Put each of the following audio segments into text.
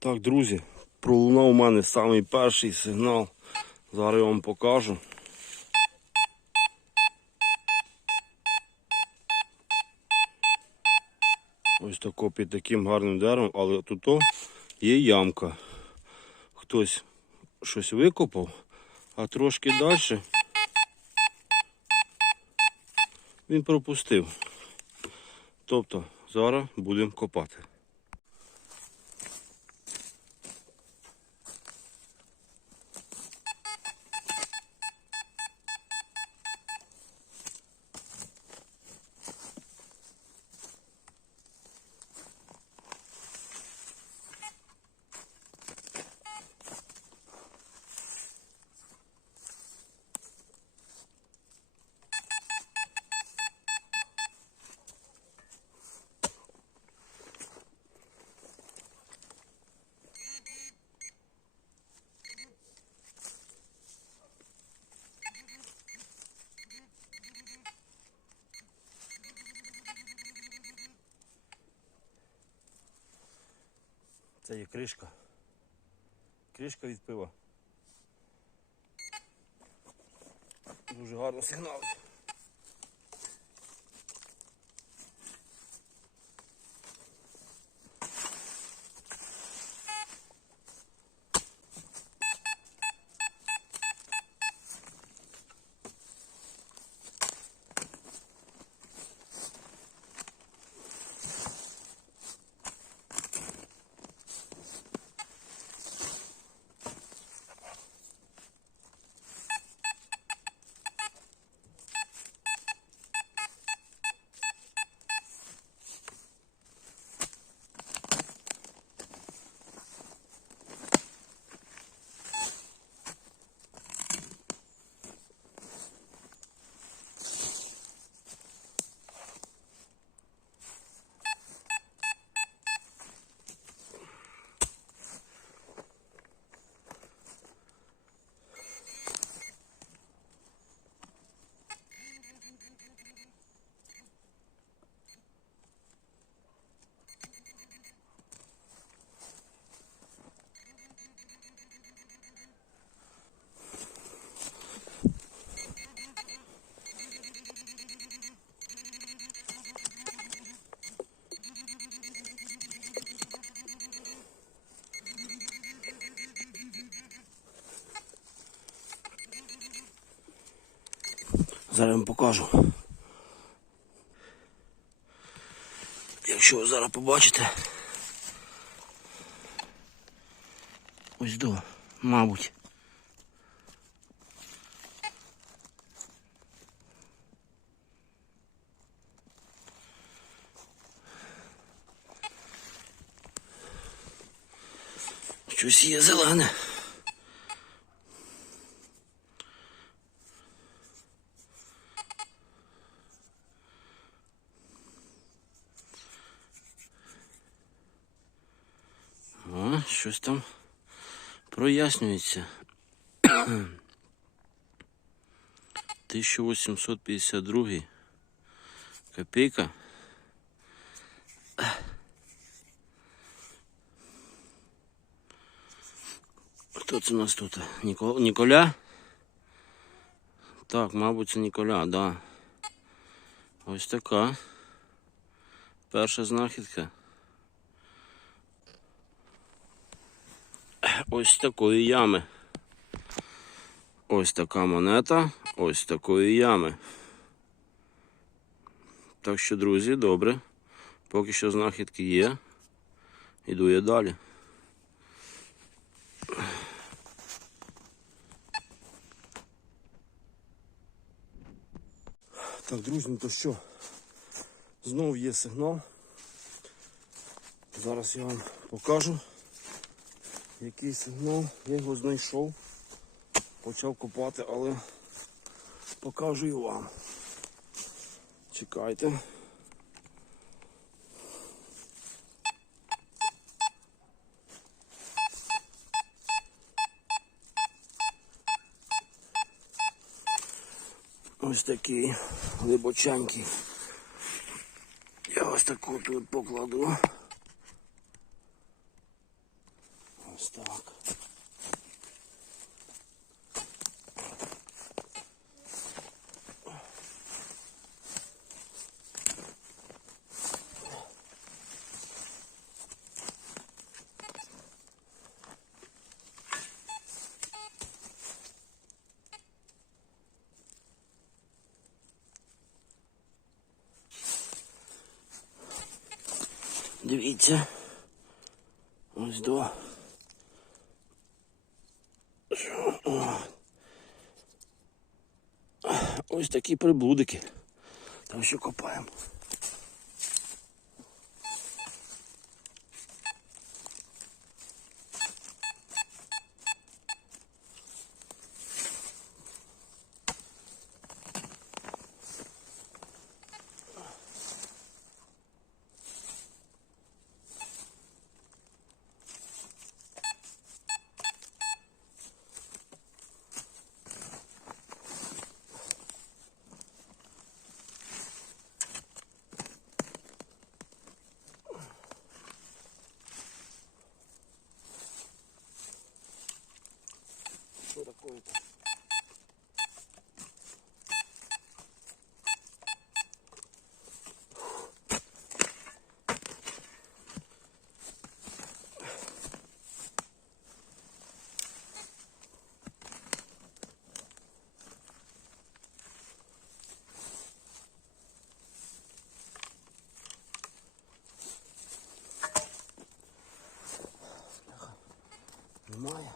Так, друзі, пролунав у мене самий перший сигнал. Зараз я вам покажу. Ось тако під таким гарним деревом, але тут є ямка. Хтось щось викопав, а трошки далі він пропустив. Тобто зараз будемо копати. Це є кришка. Кришка від пива. Дуже гарно сигнал. Зараз вам покажу. Якщо ви зараз побачите. Ось до, мабуть. Щось є зелене. О, щось там прояснюється. 1852 копійка. Хто це у нас тут? Ніко... Ніколя? Так, мабуть, це Ніколя, да. Ось така. Перша знахідка. Ось такої ями. Ось така монета, ось такої ями. Так що, друзі, добре. Поки що знахідки є. Іду я далі. Так, друзі, ну то що? Знову є сигнал. Зараз я вам покажу який сигнал, я його знайшов, почав копати, але покажу і вам. Чекайте. Ось такий глибоченький. Я ось таку тут покладу. Так. Дивіться. Ось два. Такі приблудики. Там що копаємо. Немає.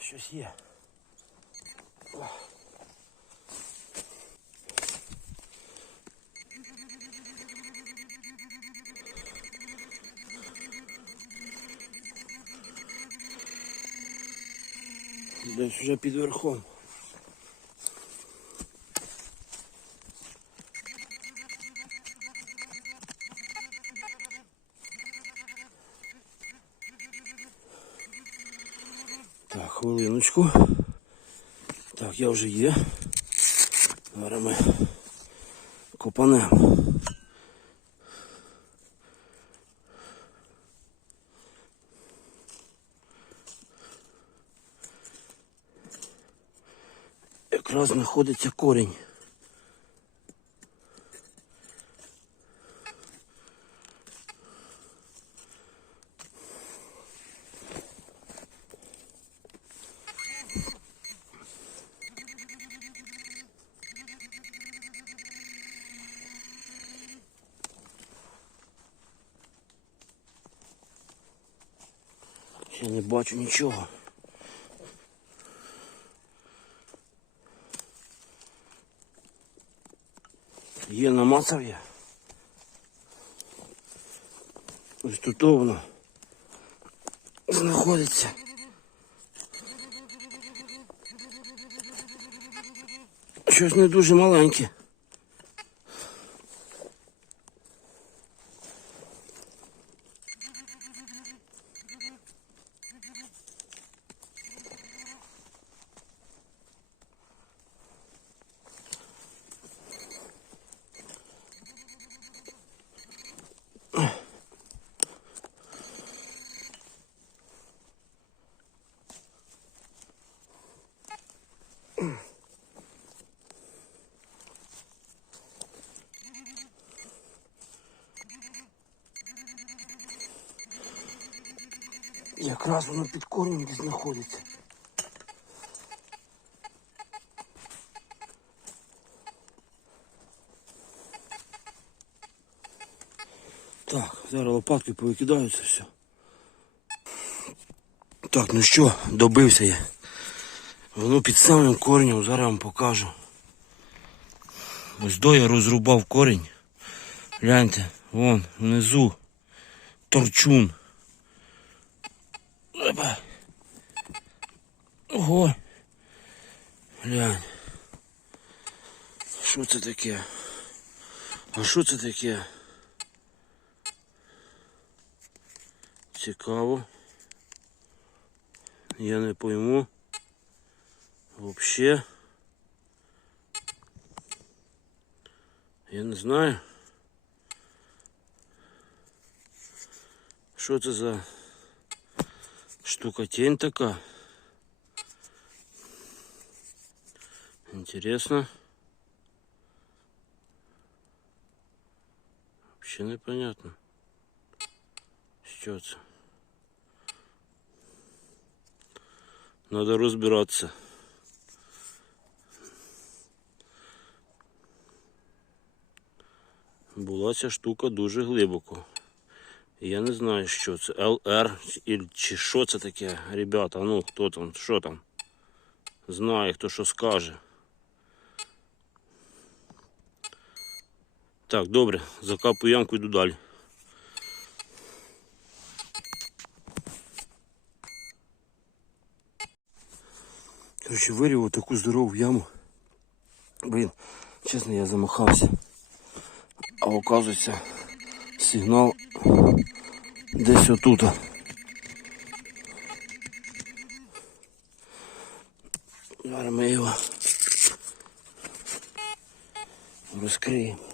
Щось є. Десь вже під верхом. Так, хвилиночку. Так, я вже є. Зараз ми копанемо. Якраз знаходиться корінь. Я не бачу нічого. Є намацав я. Ось тут воно знаходиться. Щось не дуже маленьке. Якраз воно під корінням десь знаходиться. Так, зараз лопатки повикидаються все. Так, ну що, добився я. Воно під самим коренем, зараз вам покажу. Ось до я розрубав корінь. Гляньте, вон, внизу. Торчун. Глянь. Що це таке? А що це таке? Цікаво. Я не пойму. Вообще. Я не знаю. Що це за штукотень така? Интересно. Вообще непонятно. Що це? Надо розбиратися. Була ця штука дуже глибоко. Я не знаю, що це. ЛР чи- що це таке, ребята. Ну, хто там, що там? Знає, хто що скаже. Так, добре, закапую ямку йду далі. Короче, вирів таку здорову яму. Блін, чесно, я замахався. А оказується, сигнал десь отут. Зараз ми його розкриємо.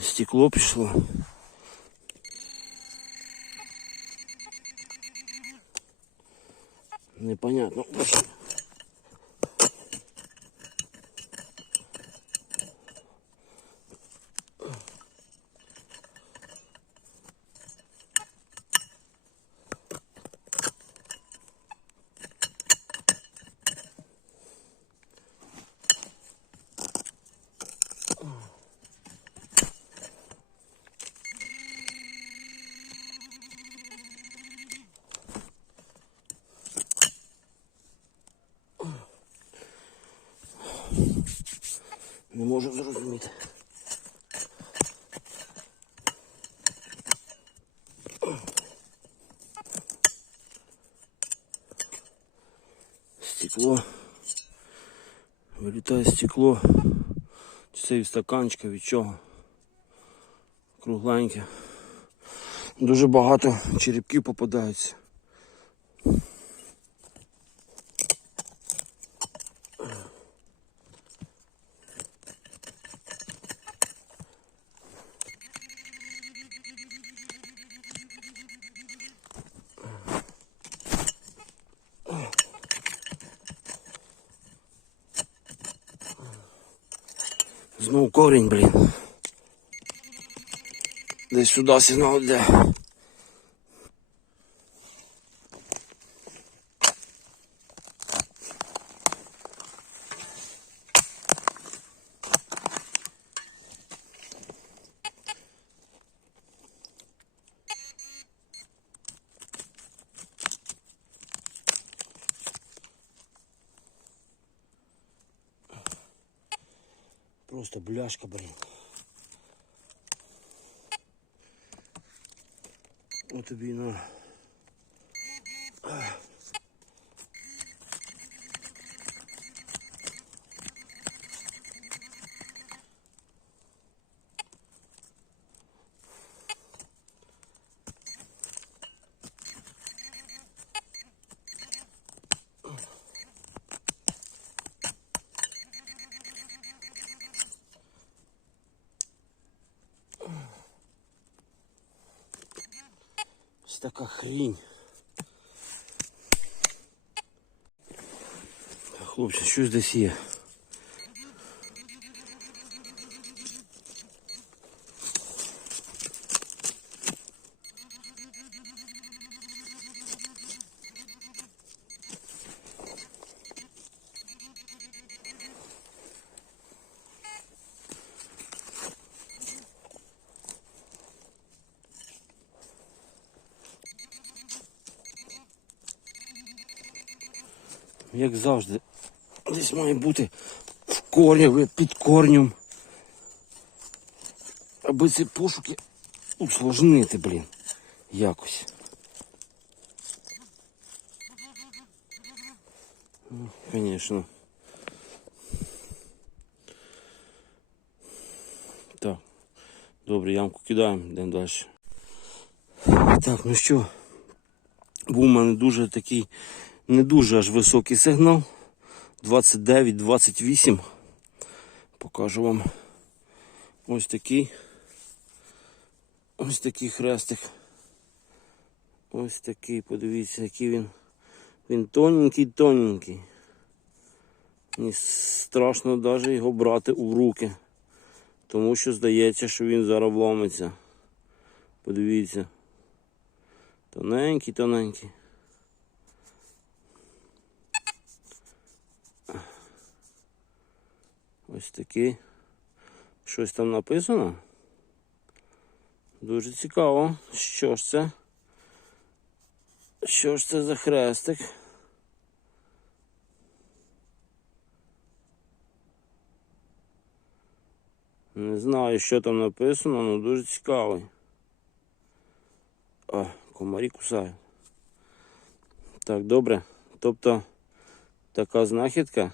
Стекло пішло. Непонятно. Не можу зрозуміти. Стекло. Вилітає стекло. Чи це від стаканчика, від чого? Кругленьке. Дуже багато черепків попадаються. Знову корінь, блін. Десь сюди сигнал йде. Бляшка, блин. От тобі на. Така хрінь. Хлопці, щось десь є. Як завжди, десь має бути в корні, під корнем. Аби ці пошуки усложнити, блін. Якось. Ну, Звісно. Добре, ямку кидаємо, йдемо далі. Так, ну що, був у мене дуже такий, не дуже аж високий сигнал. 29-28. Покажу вам ось такий. Ось такий хрестик. Ось такий, подивіться, який він. Він тоненький, тоненький. Мені страшно навіть його брати у руки. Тому що здається, що він зараз вломиться. Подивіться. Тоненький, тоненький. Ось такий. Щось там написано. Дуже цікаво. Що ж це? Що ж це за хрестик? Не знаю, що там написано, але дуже цікавий. А, комарі кусають. Так, добре. Тобто така знахідка.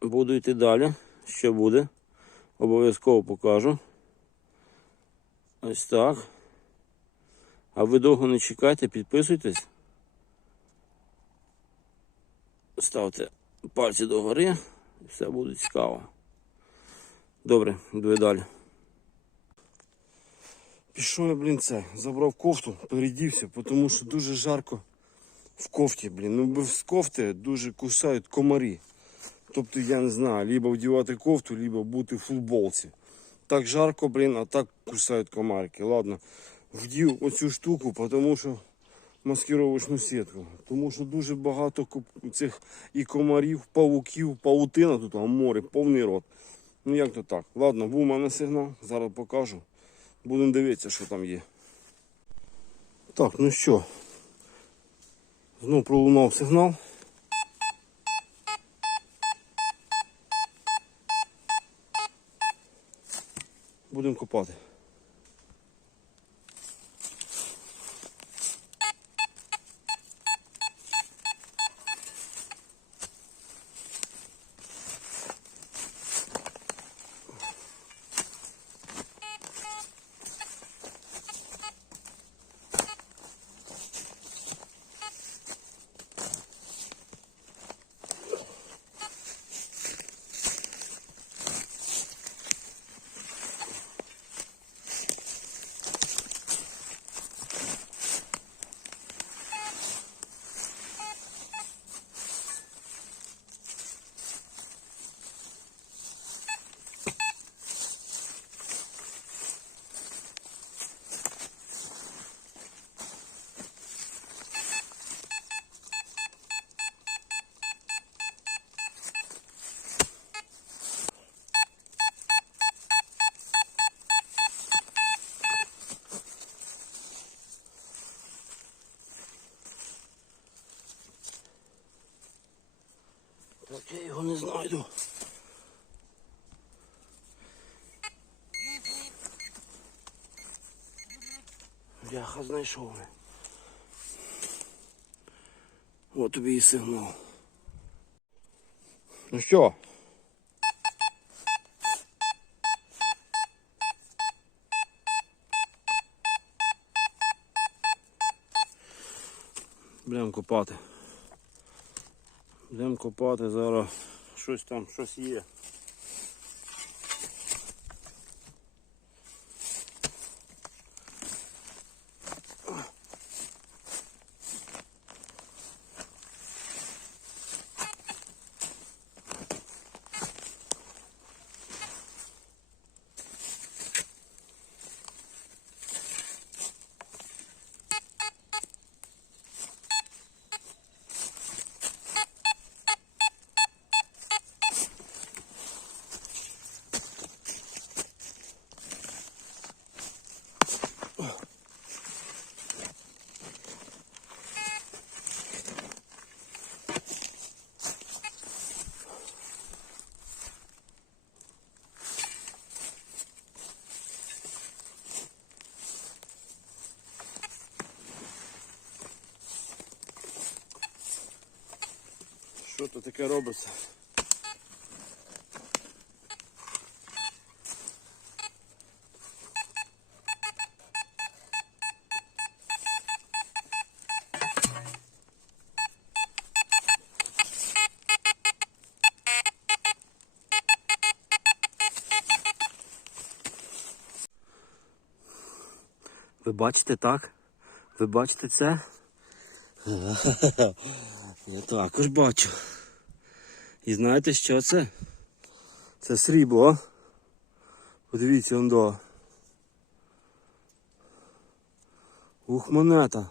Буду йти далі. Що буде? Обов'язково покажу. Ось так. А ви довго не чекайте, підписуйтесь. Ставте пальці догори і все буде цікаво. Добре, йду далі. Пішов я, блін, це, забрав кофту, передівся, тому що дуже жарко в кофті, блін. Ну без кофти дуже кусають комарі. Тобто я не знаю, либо вдівати кофту, либо бути в футболці. Так жарко, блін, а так кусають комарки. Ладно, вдів оцю штуку, тому що маскировочну сітку. Тому що дуже багато цих і комарів, павуків, паутина тут, а море, повний рот. Ну як то так? Ладно, був у мене сигнал, зараз покажу. Будемо дивитися, що там є. Так, ну що. Знов пролунав сигнал. Будемо копати. Так я його не знайду. Бляха знайшов. не. От тобі і сигнал. Ну що? Будемо копати. Будемо копати зараз. Щось там, щось є. таке робиться. Ви бачите так? Ви бачите це? Я також бачу. І знаєте, що це? Це срібло. Подивіться, он до. Ух, монета.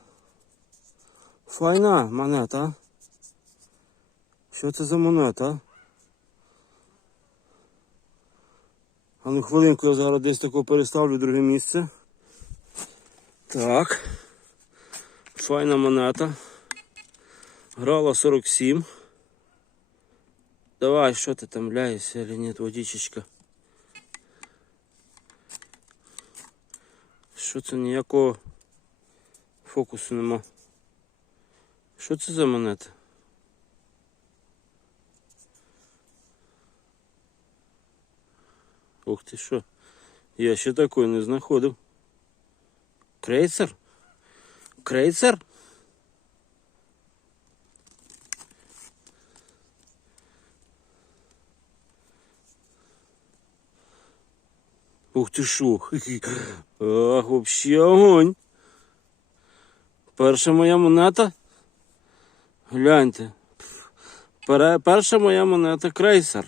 Файна монета. Що це за монета? А ну хвилинку я зараз десь тако переставлю в друге місце. Так. Файна монета. Грала 47. Давай, що ти там ляєшся или нет, водичечка? Що це ніякого фокусу нема? Що це за монета? Ух ти що? Я ще такої не знаходив. Крейцер? Крейцер? Ух ти шо. Ах, вообще огонь. Перша моя монета. Гляньте. Перша моя монета крейсер.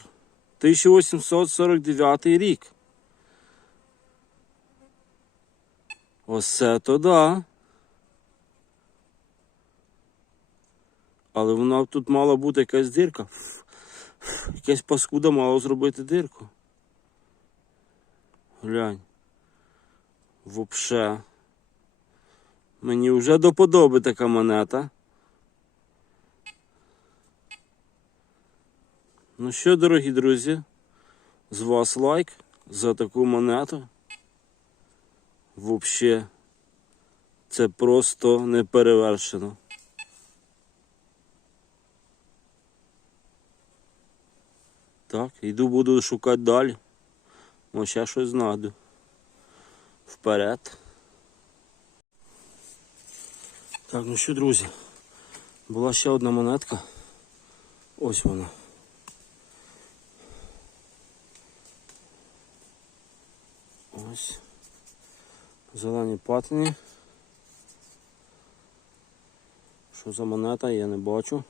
1849 рік. Оце то да. Але вона тут мала бути якась дирка. Якась паскуда мала зробити дирку. Глянь. Вообще. Мені вже до подоби така монета. Ну що, дорогі друзі, з вас лайк за таку монету. Вообще, це просто неперевершено. Так, йду буду шукати далі. Може, ще щось знайду. Вперед. Так, ну що, друзі, була ще одна монетка. Ось вона. Ось. Зелені патині. Що за монета, я не бачу.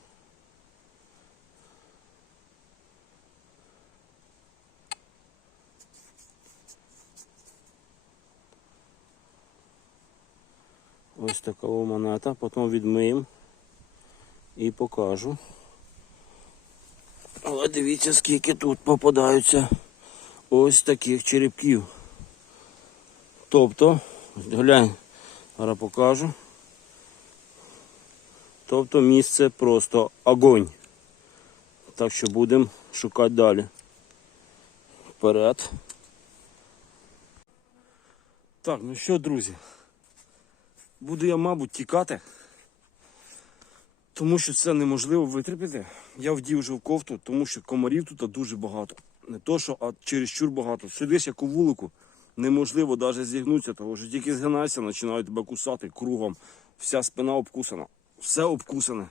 Ось така монета, потім відмиємо і покажу. Але дивіться, скільки тут попадаються ось таких черепків. Тобто, глянь, зараз покажу. Тобто місце просто огонь. Так що будемо шукати далі. Вперед. Так, ну що, друзі? Буду я, мабуть, тікати, тому що це неможливо витерпіти. Я вдів вже в кофту, тому що комарів тут дуже багато. Не то, що, а чересчур багато. Сидиш як у вулику, неможливо навіть зігнутися, тому що тільки згинаєшся, починають тебе кусати кругом. Вся спина обкусана. Все обкусане.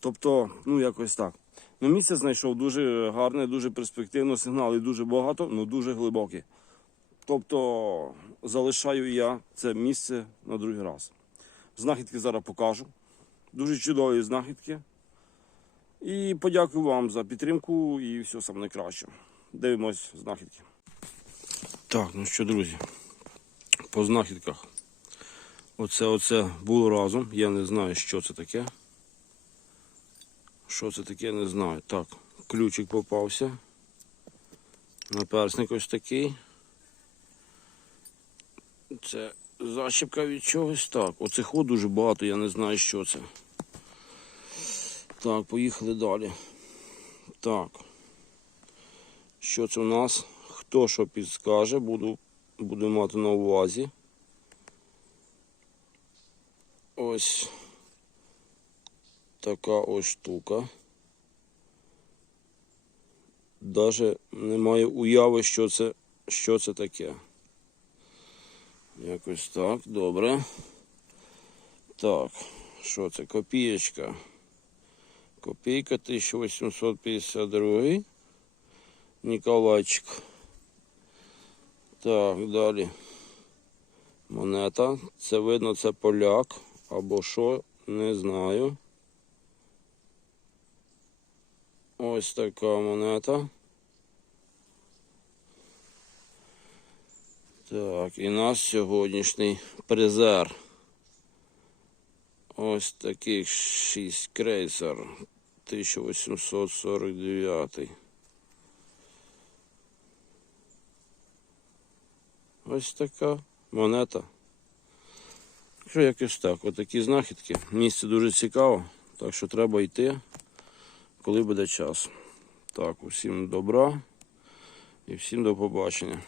Тобто, ну якось так. Ну, місце знайшов дуже гарне, дуже перспективно, сигнали дуже багато, але дуже глибокі. Тобто залишаю я це місце на другий раз. Знахідки зараз покажу. Дуже чудові знахідки. І подякую вам за підтримку і все саме найкраще. Дивимось знахідки. Так, ну що, друзі, по знахідках. Оце оце було разом. Я не знаю, що це таке. Що це таке, не знаю. Так, ключик попався. Наперсник ось такий. Це защіпка від чогось. Так, оцих от дуже багато, я не знаю, що це. Так, поїхали далі. Так. Що це у нас? Хто що підскаже, буду, буду мати на увазі. Ось така ось штука. Даже немає уяви, що це, що це таке. Якось так, добре. Так, що це? Копієчка. Копійка 1852. Ніколайчик. Так, далі. Монета. Це видно, це поляк або що, не знаю. Ось така монета. Так, і наш сьогоднішній призер. Ось таких 6 крейсер 1849. Ось така монета. Що якось так, отакі знахідки. Місце дуже цікаво, так що треба йти, коли буде час. Так, усім добра і всім до побачення.